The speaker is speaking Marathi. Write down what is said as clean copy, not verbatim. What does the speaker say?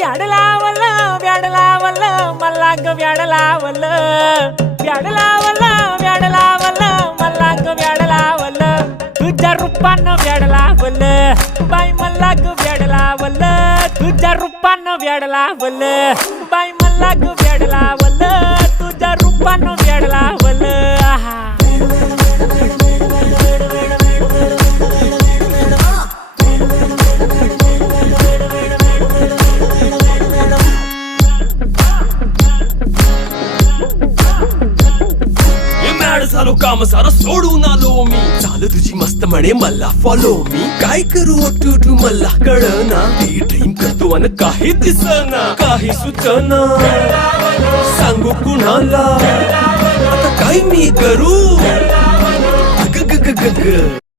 व्याड लावलं व्याड लावलं मला ग व्याड लावलं व्याड लावलं व्याड लावलं मला ग व्याड लावलं तुझ्या रूपानं व्याड लावलं बाई मला ग व्याड लावलं तुझ्या रूपानं व्याड लावलं बाई मला ग व्याड लावलं तुझ्या रूपानं व्याड लावलं आहा झालो काम सारं सोडून आलो मी चाल तुझी मस्त म्हणे मला फॉलो मी काय करू टू मला कळना ती ड्रीम करतो आणि काही दिसना काही सुचना सांगू कुणाला आता काय मी करू ग ग ग ग ग